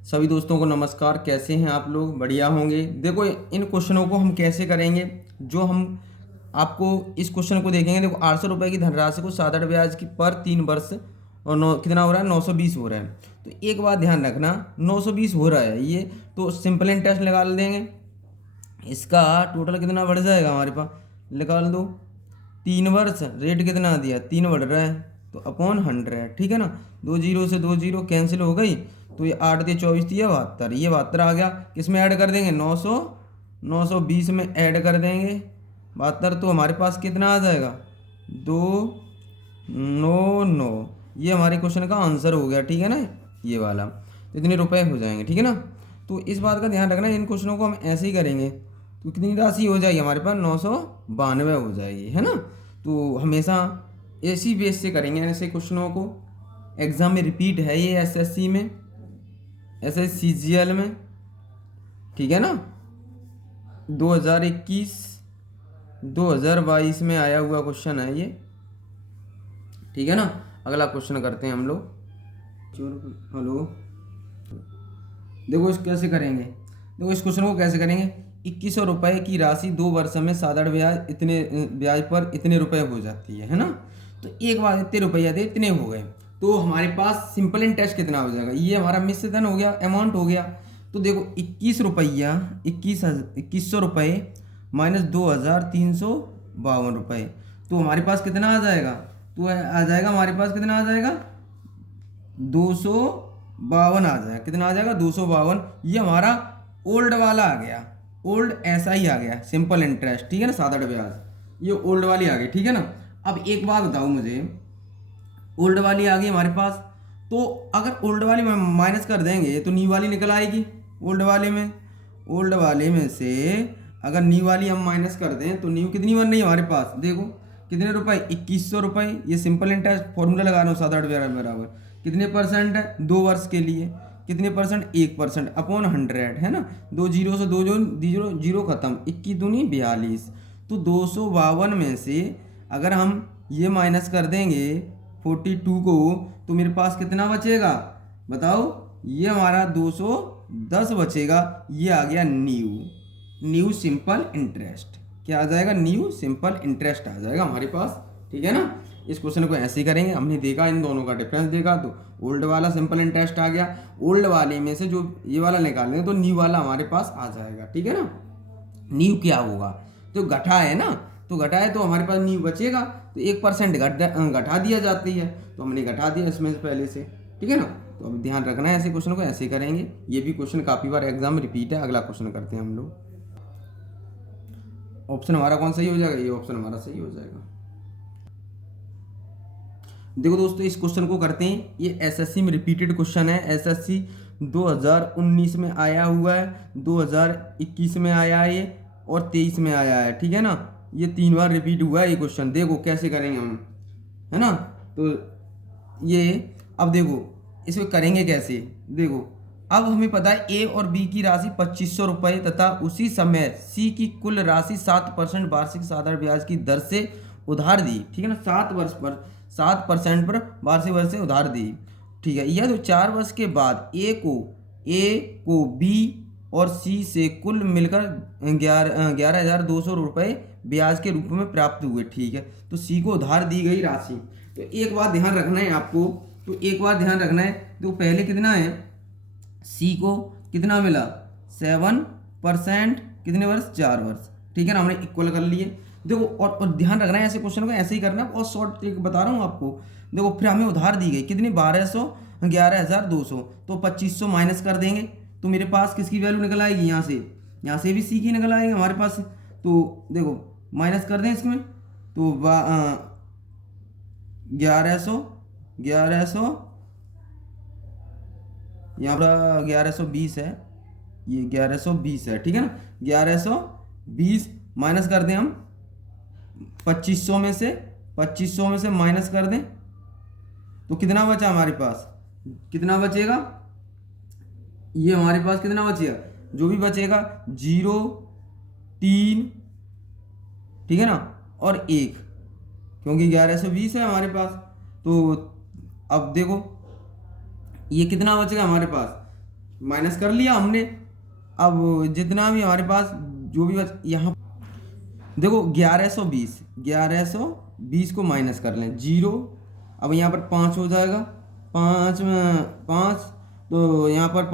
सभी दोस्तों को नमस्कार। कैसे हैं आप लोग? बढ़िया होंगे। देखो, इन क्वेश्चनों को हम कैसे करेंगे, जो हम आपको इस क्वेश्चन को देखेंगे। देखो, 800 रुपये की धनराशि को साधारण ब्याज की पर 3 वर्ष और कितना हो रहा है, 920 हो रहा है। तो एक बात ध्यान रखना, 920 हो रहा है ये, तो सिंपल इंटरेस्ट निकाल देंगे। इसका टोटल कितना बढ़ जाएगा हमारे पास, निकाल दो। 3 वर्ष, रेट कितना दिया, 3 बढ़ रहा है, तो अपॉन 100, ठीक है ना। 2 जीरो से 2 जीरो कैंसिल हो गई, तो ये 8 × 24 दिया 72, ये 72 आ गया। किस में ऐड कर देंगे, 920 में ऐड कर देंगे 72, तो हमारे पास कितना आ जाएगा, 299। ये हमारे क्वेश्चन का आंसर हो गया, ठीक है ना, ये वाला। तो इतने रुपए हो जाएंगे, ठीक है ना। तो इस बात का ध्यान रखना, इन क्वेश्चनों को हम ऐसे ही करेंगे। तो कितनी राशि हो जाएगी हमारे पास, 992 हो जाएगी, है ना। तो हमेशा ऐसी बेस से करेंगे ऐसे क्वेश्चनों को। एग्ज़ाम में रिपीट है ये, एसएससी में, एसएससीजीएल में, ठीक है ना। 2021 2022 में आया हुआ क्वेश्चन है ये, ठीक है ना। अगला क्वेश्चन करते हैं हम लोग। हेलो, देखो इस कैसे करेंगे, देखो इस क्वेश्चन को कैसे करेंगे। 2100 रुपये की राशि 2 वर्ष में साधारण ब्याज इतने ब्याज पर इतने रुपए हो जाती है ना। तो एक बार इतने रुपया दे, इतने हो गए, तो हमारे पास सिंपल इंटरेस्ट कितना हो जाएगा, ये हमारा मिश्र धन हो गया, अमाउंट हो गया। तो देखो 2100 रुपये माइनस 2352 रुपये, तो हमारे पास कितना आ जाएगा, तो आ जाएगा हमारे पास कितना आ जाएगा, 252 आ जाएगा। कितना आ जाएगा, 252। ये हमारा ओल्ड वाला आ गया, ओल्ड ऐसा ही आ गया, सिंपल इंटरेस्ट, ठीक है ना, साधारण ब्याज, ये ओल्ड वाली आ गई, ठीक है ना। अब एक बात बताओ मुझे, ओल्ड वाली आ गई हमारे पास, तो अगर ओल्ड वाली में माइनस कर देंगे तो न्यू वाली निकल आएगी। ओल्ड वाले में से अगर न्यू वाली हम माइनस कर दें तो न्यू कितनी बन रही है हमारे पास, देखो कितने रुपए, 2100 रुपये। ये सिंपल इंटरेस्ट फॉर्मूला लगा रहा हूँ, साधारण ब्याज बराबर कितने परसेंट है, 2 वर्ष के लिए कितने परसेंट, 1% अपॉन 100, है ना। 2 जीरो से 2 जीरो जीरो खत्म, 21 दूनी 42। तो 252 में से अगर हम ये माइनस कर देंगे 42 को, तो मेरे पास कितना बचेगा बताओ, ये हमारा 210 बचेगा। ये आ गया न्यू सिंपल इंटरेस्ट। क्या आ जाएगा, न्यू सिंपल इंटरेस्ट आ जाएगा हमारे पास, ठीक है ना। इस क्वेश्चन को ऐसे ही करेंगे। हमने देखा, इन दोनों का डिफरेंस देखा, तो ओल्ड वाला सिंपल इंटरेस्ट आ गया। ओल्ड वाले में से जो ये वाला निकालेंगे तो न्यू वाला हमारे पास आ जाएगा, ठीक है ना। न्यू क्या होगा, तो घटा है ना, तो घटा है तो हमारे पास न्यू बचेगा, तो 1% घटा दिया जाती है, तो हमने घटा दिया इसमें से पहले से, ठीक है ना। तो अब ध्यान रखना है, ऐसे क्वेश्चन को ऐसे करेंगे। ये भी क्वेश्चन काफ़ी बार एग्जाम में रिपीट है। अगला क्वेश्चन करते हैं हम लोग। ऑप्शन हमारा कौन सही हो जाएगा, ये ऑप्शन हमारा सही हो जाएगा। देखो दोस्तों, इस क्वेश्चन को करते हैं। ये एसएससी में रिपीटेड क्वेश्चन है। एसएससी 2019 में आया हुआ है, 2021 में आया है ये, और 23 में आया है, ठीक है ना। ये 3 बार रिपीट हुआ है ये क्वेश्चन। देखो कैसे करेंगे हम, है ना। तो ये अब देखो इसको करेंगे कैसे, देखो अब हमें पता है ए और बी की राशि 2500 रुपये तथा उसी समय सी की कुल राशि 7% वार्षिक साधारण ब्याज की दर से उधार दी, ठीक है ना। 7% पर वार्षिक दर से उधार दी, ठीक है। यह तो 4 वर्ष के बाद ए को बी और सी से कुल मिलकर 11,200 रुपये ब्याज के रूप में प्राप्त हुए, ठीक है। तो सी को उधार दी गई राशि, तो एक बात ध्यान रखना है आपको, तो एक बात ध्यान रखना है, तो पहले कितना है, सी को कितना मिला, 7%, कितने वर्ष, 4 वर्ष, ठीक है ना। हमने इक्वल कर लिए। देखो और ध्यान रखना है, ऐसे क्वेश्चन को ऐसे ही करना है, बहुत शॉर्ट ट्रिक बता रहा हूँ आपको। देखो फिर हमें उधार दी गई कितनी, 11,200, तो 2500 माइनस कर देंगे, तो मेरे पास किसकी वैल्यू निकल आएगी, यहाँ से भी सी की निकल आएगी हमारे पास। तो देखो माइनस कर दें इसमें, तो 1100 यहाँ पर 1120 है, ये 1120 है, ठीक है ना। 1120 माइनस कर दें हम 2500 में से माइनस कर दें, तो कितना बचा हमारे पास, कितना बचेगा, ये हमारे पास कितना बचेगा, जो भी बचेगा 0, 3, ठीक है ना, और 1, क्योंकि 1120 है हमारे पास। तो अब देखो ये कितना बचेगा हमारे पास, माइनस कर लिया हमने। अब जितना भी हमारे पास जो भी यहाँ देखो 1120 को माइनस कर लें, जीरो। अब यहाँ पर 5 हो जाएगा, 5 में 5, तो यहाँ पर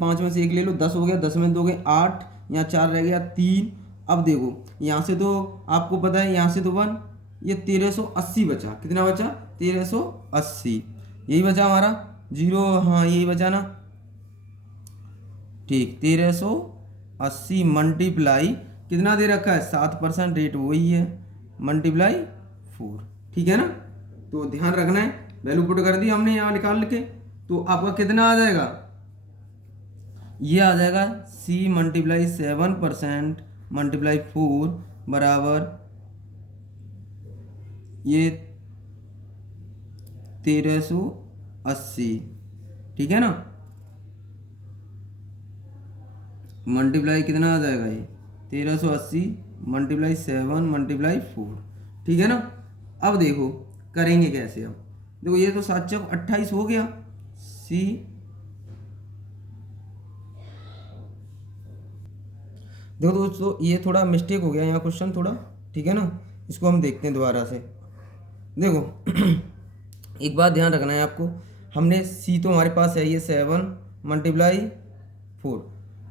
5 में से 1 ले लो, 10 हो गया, 10 में 2 गए 8, यहाँ 4 रह गया 3। अब देखो यहाँ से तो आपको पता है, यहाँ से तो 1, ये 1380 बचा। कितना बचा? 1380। यही बचा हमारा जीरो, हाँ यही बचा ना, ठीक। 1380 मल्टीप्लाई कितना दे रखा है? 7%, रेट वही है, मल्टीप्लाई 4। ठीक है ना? तो ध्यान रखना है, वैल्यू पुट कर दी हमने यहाँ निकाल के, तो आपका कितना आ जाएगा? ये आ जाएगा C मल्टीप्लाई 7% मल्टीप्लाई 4 बराबर ये 1380। ठीक है ना? मल्टीप्लाई कितना आ जाएगा? ये 1380 मल्टीप्लाई 7 मल्टीप्लाई 4। ठीक है ना? अब देखो करेंगे कैसे। अब देखो ये तो 7 चौक 28 हो गया। C देखो दोस्तों ये थोड़ा मिस्टेक हो गया यहाँ क्वेश्चन थोड़ा, ठीक है ना? इसको हम देखते हैं दोबारा से। देखो एक बात ध्यान रखना है आपको, हमने C तो हमारे पास है ये 7 मल्टीप्लाई 4,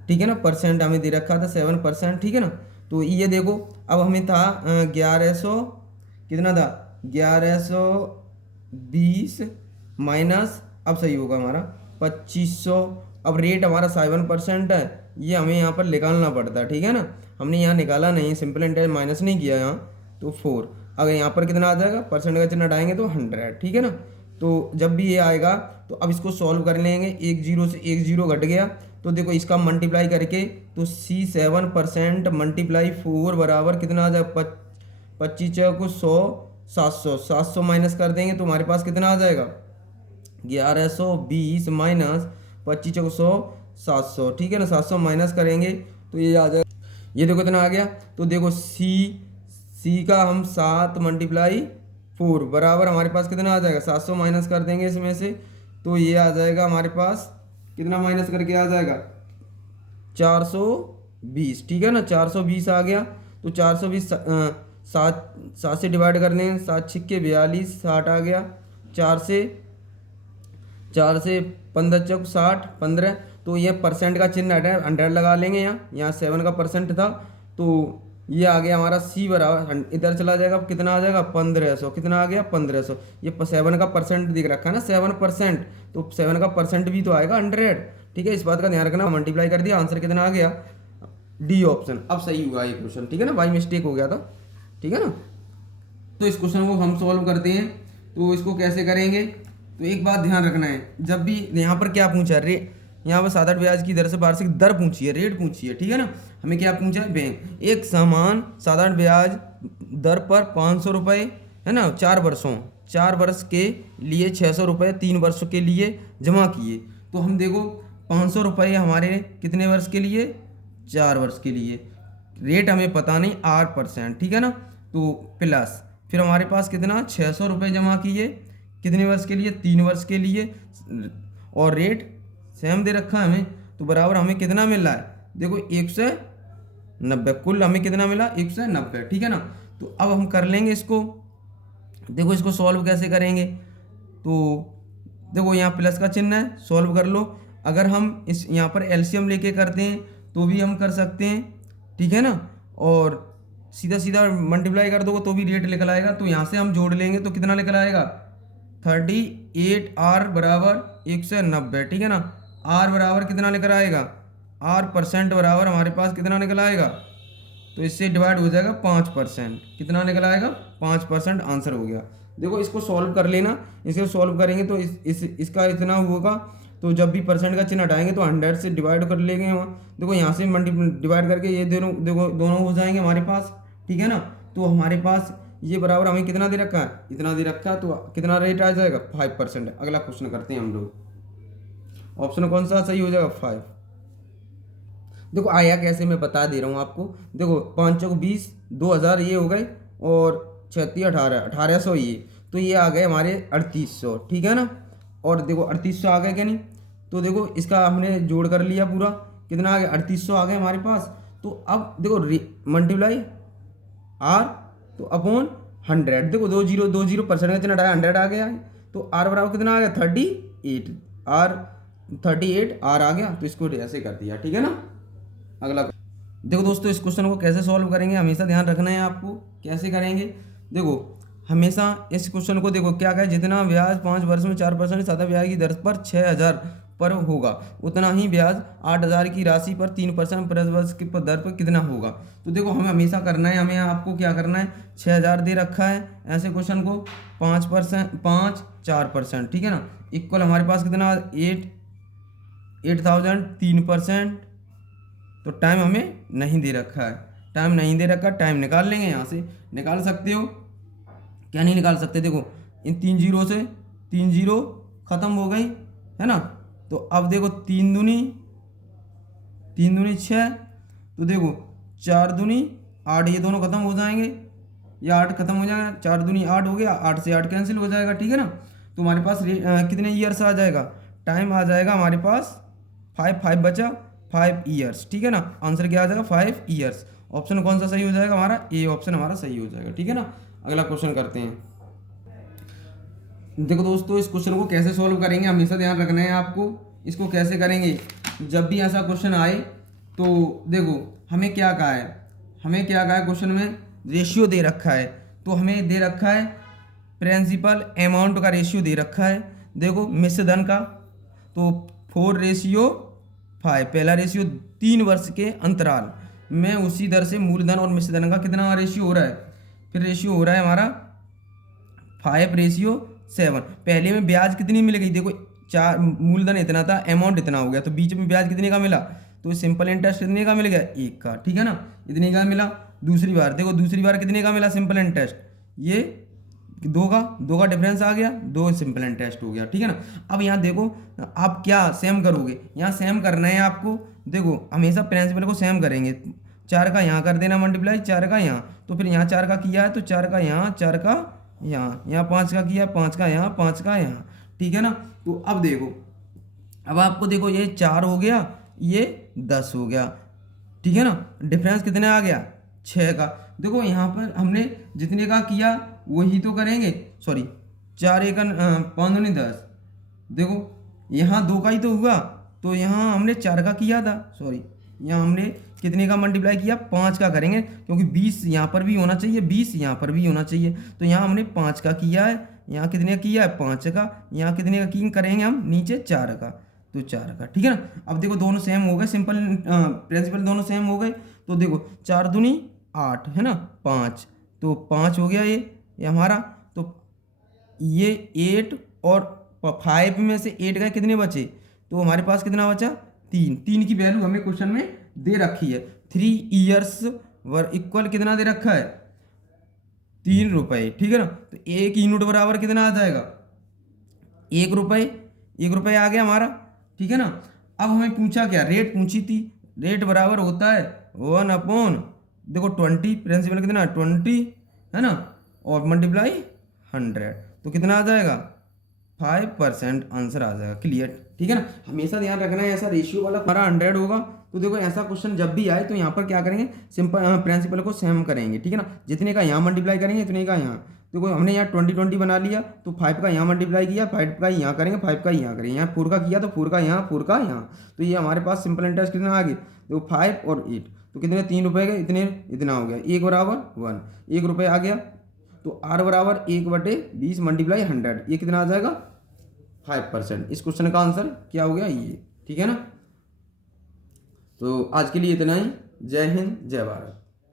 ठीक है ना? परसेंट हमें दे रखा था 7%, ठीक है ना? तो ये देखो अब हमें था 1100, कितना था? 1120 माइनस, अब सही होगा हमारा 2500। अब रेट हमारा 7% है, ये हमें यहाँ पर निकालना पड़ता है, ठीक है ना? हमने यहाँ निकाला नहीं, सिंपल इंटरेस्ट माइनस नहीं किया यहाँ, तो 4। अगर यहाँ पर कितना आ जाएगा? परसेंट का चिन्ह हटाएंगे तो 100, ठीक है ना? तो जब भी ये आएगा तो अब इसको सॉल्व कर लेंगे। एक जीरो से एक जीरो घट गया, तो देखो इसका मल्टीप्लाई करके तो C 7% मल्टीप्लाई 4 बराबर कितना आ जाएगा? 25 को 100, 700 माइनस कर देंगे तो हमारे पास कितना आ जाएगा? 1120 माइनस 25 को 100, 700। ठीक है ना? 700 माइनस करेंगे तो ये आ जाएगा, ये देखो कितना आ गया। तो देखो C का हम 7 मल्टीप्लाई 4 बराबर हमारे पास कितना आ जाएगा? 700 माइनस कर देंगे इसमें से, तो ये आ जाएगा हमारे पास कितना माइनस करके आ जाएगा? 420। ठीक है ना? 420 आ गया। तो 420 7 से डिवाइड कर लें, 7 छिक्के 42, 60 आ गया। 4 से 15 चौक 60, 15। तो ये परसेंट का चिन्ह हटा, 100 लगा लेंगे यहाँ 7 का परसेंट था, तो ये आ गया हमारा C बराबर, इधर चला जाएगा, कितना आ जाएगा? 1500। कितना आ गया? 1500। ये 7 का परसेंट दिख रखा है ना, 7%, तो 7 का परसेंट भी तो आएगा 100। ठीक है, इस बात का ध्यान रखना। मल्टीप्लाई कर दिया, आंसर कितना आ गया? D option. अब सही हुआ ये क्वेश्चन, ठीक है ना? बाई मिस्टेक हो गया था, ठीक है ना? तो इस क्वेश्चन को हम सॉल्व करते हैं। तो इसको कैसे करेंगे? तो एक बात ध्यान रखना है, जब भी यहाँ पर क्या पूछा है? रेट, यहाँ पर साधारण ब्याज की दर से वार्षिक दर पूछी है, रेट पूछी है, ठीक है ना? हमें क्या पूछा है? बैंक एक समान साधारण ब्याज दर पर 500 रुपये, है ना, 4 वर्ष के लिए 600 रुपये 3 वर्ष के लिए जमा किए। तो हम देखो 500 रुपये हमारे कितने वर्ष के लिए? 4 वर्ष के लिए। रेट हमें पता नहीं, 8%, ठीक है ना? तो प्लस फिर हमारे पास कितना? 600 रुपये जमा किए, कितने वर्ष के लिए? 3 वर्ष के लिए, और रेट सेम दे रखा है हमें, तो बराबर हमें कितना मिल रहा है? देखो 190, कुल हमें कितना मिला? 190, ठीक है ना? तो अब हम कर लेंगे इसको। देखो इसको सॉल्व कैसे करेंगे? तो देखो यहाँ प्लस का चिन्ह है, सॉल्व कर लो। अगर हम इस यहाँ पर एलसीएम लेके करते हैं तो भी हम कर सकते हैं, ठीक है ना? और सीधा सीधा मल्टीप्लाई कर दोगे तो भी रेट निकल आएगा। तो यहाँ से हम जोड़ लेंगे तो कितना निकल आएगा? 38R बराबर 190, ठीक है ना? R बराबर कितना निकल आएगा? R परसेंट बराबर हमारे पास कितना निकल आएगा? तो इससे डिवाइड हो जाएगा 5%, कितना निकल आएगा? 5%। आंसर हो गया। देखो इसको सॉल्व कर लेना, इसको सॉल्व करेंगे तो इसका इतना होगा। तो जब भी परसेंट का चिन्ह हटाएंगे तो 100 से डिवाइड कर लेंगे वहाँ। देखो यहाँ से डिवाइड करके ये दोनों हो जाएंगे हमारे पास, ठीक है ना? तो हमारे पास ये बराबर हमें कितना दे रखा है? इतना दे रखा है, तो कितना रेट आ जाएगा? 5%। अगला क्वेश्चन करते हैं हम लोग। ऑप्शन कौन सा सही हो जाएगा? 5। देखो आया कैसे, मैं बता दे रहा हूँ आपको। देखो 5 चौक 20, 2000 ये हो गए, और 36 1800 ये, तो ये आ गए हमारे 3800, ठीक है ना? और देखो 3800 आ गए क्या नहीं? तो देखो इसका हमने जोड़ कर लिया पूरा, कितना आ गया 3800 आ गया हमारे पास। तो अब देखो मल्टीप्लाई आर तो अपॉन 100, देखो 2 0 परसेंट का 100 आ गया है। तो आर बराबर कितना आ गया 38, आर 38 आर आ गया। तो इसको ऐसे कर दिया, ठीक है ना। अगला देखो दोस्तों, इस क्वेश्चन को कैसे सॉल्व करेंगे हमेशा ध्यान रखना है आपको। कैसे करेंगे, देखो हमेशा इस क्वेश्चन को देखो क्या कहे, जितना ब्याज 5 वर्ष में 4% सादा ब्याज की दर पर 6000 पर होगा, उतना ही ब्याज 8000 की राशि पर 3% प्रति वर्ष की दर पर कितना होगा। तो देखो हमें हमेशा करना है, हमें आपको क्या करना है, 6000 दे रखा है ऐसे क्वेश्चन को, 5 4%, ठीक है ना, इक्वल हमारे पास कितना 8000 3%। तो टाइम हमें नहीं दे रखा है, टाइम नहीं दे रखा, टाइम निकाल लेंगे, यहाँ से निकाल सकते हो, क्या नहीं निकाल सकते, देखो इन 3 जीरो से 3 जीरो खत्म हो गई है ना। तो अब देखो 3 दूनी 6, तो देखो 4 दूनी 8, ये दोनों खत्म हो जाएंगे, या 8 खत्म हो जाएगा, 4 दूनी 8 हो गया, 8 से 8 कैंसिल हो जाएगा, ठीक है ना। तो हमारे पास कितने ईयर्स आ जाएगा, टाइम आ जाएगा हमारे पास 5 बचा 5 ईयर्स, ठीक है ना। आंसर क्या आ जाएगा 5 ईयर्स। ऑप्शन कौन सा सही हो जाएगा हमारा, ए ऑप्शन हमारा सही हो जाएगा, ठीक है ना। अगला क्वेश्चन करते हैं। देखो दोस्तों, इस क्वेश्चन को कैसे सॉल्व करेंगे हमेशा ध्यान रखना है आपको। इसको कैसे करेंगे, जब भी ऐसा क्वेश्चन आए तो देखो हमें क्या कहा है, क्वेश्चन में रेशियो दे रखा है, तो हमें दे रखा है प्रिंसिपल अमाउंट का रेशियो दे रखा है। देखो मिश्र धन का तो 4:5, पहला रेशियो 3 वर्ष के अंतराल में उसी दर से मूलधन और मिश्र धन का कितना रेशियो हो रहा है, फिर रेशियो हो रहा है हमारा 5:7। पहले में ब्याज कितनी मिल गई, देखो 4 मूलधन इतना था, अमाउंट इतना हो गया, तो बीच में ब्याज कितने का मिला, तो सिंपल इंटरेस्ट कितने का मिल गया 1 का, ठीक है ना, इतने का मिला। दूसरी बार देखो, दूसरी बार कितने का मिला सिंपल इंटरेस्ट, ये 2 का डिफरेंस आ गया, 2 सिंपल इंटरेस्ट हो गया, ठीक है ना। अब यहाँ देखो आप क्या सेम करोगे, यहाँ सेम करना है आपको। देखो हमेशा प्रिंसिपल को सेम करेंगे, 4 का यहाँ कर देना मल्टीप्लाई, 4 का यहाँ, तो फिर यहाँ 4 का किया है तो 4 का यहाँ, 4 का यहाँ 5 का किया, 5 का यहाँ, 5 का यहाँ, ठीक है ना। तो अब देखो, अब आपको देखो ये 4 हो गया, ये 10 हो गया, ठीक है ना। डिफरेंस कितने आ गया 6 का। देखो यहाँ पर हमने जितने का किया वही तो करेंगे, सॉरी 4 1 5 दूनी 10, देखो यहाँ 2 का ही तो हुआ, तो यहाँ हमने 4 का किया था, सॉरी यहाँ हमने कितने का मल्टीप्लाई किया 5 का करेंगे, क्योंकि 20 यहाँ पर भी होना चाहिए, 20 यहाँ पर भी होना चाहिए, तो यहाँ हमने 5 का किया है, यहाँ कितने का किया है 5 का, यहाँ कितने का की करेंगे हम नीचे 4 का, तो 4 का, ठीक है ना। अब देखो दोनों सेम हो गए, सिंपल प्रिंसिपल दोनों सेम हो गए, तो देखो 4 दूनी 8 है ना, 5 तो 5 हो गया ये हमारा, तो ये 8 और 5 में से 8 गए, कितने बचे, तो हमारे पास कितना बचा 3 की वैल्यू हमें क्वेश्चन में दे रखी है। 3 ईयर्स वर इक्वल कितना दे रखा है 3 रुपये, ठीक है ना। तो 1 यूनिट बराबर कितना आ जाएगा 1 रुपये, 1 रुपये आ गया हमारा, ठीक है ना। अब हमें पूछा क्या, रेट पूछी थी, रेट बराबर होता है 1/, देखो 20, प्रिंसिपल कितना 20 है ना, और मल्टीप्लाई 100, तो कितना आ जाएगा 5% आंसर आ जाएगा, क्लियर, ठीक है ना। हमेशा ध्यान रखना है ऐसा रेशियो वाला हमारा 100 होगा। तो देखो ऐसा क्वेश्चन जब भी आए तो यहाँ पर क्या करेंगे, सिंपल प्रिंसिपल को सेम करेंगे, ठीक है ना। जितने का यहाँ मल्टीप्लाई करेंगे उतने का यहाँ, देखो हमने यहाँ 20 बना लिया, तो 5 का यहाँ मल्टीप्लाई किया, 5 का यहाँ करेंगे, 5 का यहाँ करेंगे, यहाँ 4 का किया तो 4 का यहाँ, 4 का यहाँ, तो ये हमारे पास सिंपल इंटरेस्ट कितना आ गया, देखो 5 और 8, तो कितने 3 रुपये के इतना हो गया, 1 बराबर 1, 1 रुपये आ गया। तो R बराबर 1/20 मल्टीप्लाई 100, ये कितना आ जाएगा 5%। इस क्वेश्चन का आंसर क्या हो गया ये, ठीक है ना। तो आज के लिए इतना ही, जय हिंद जय भारत।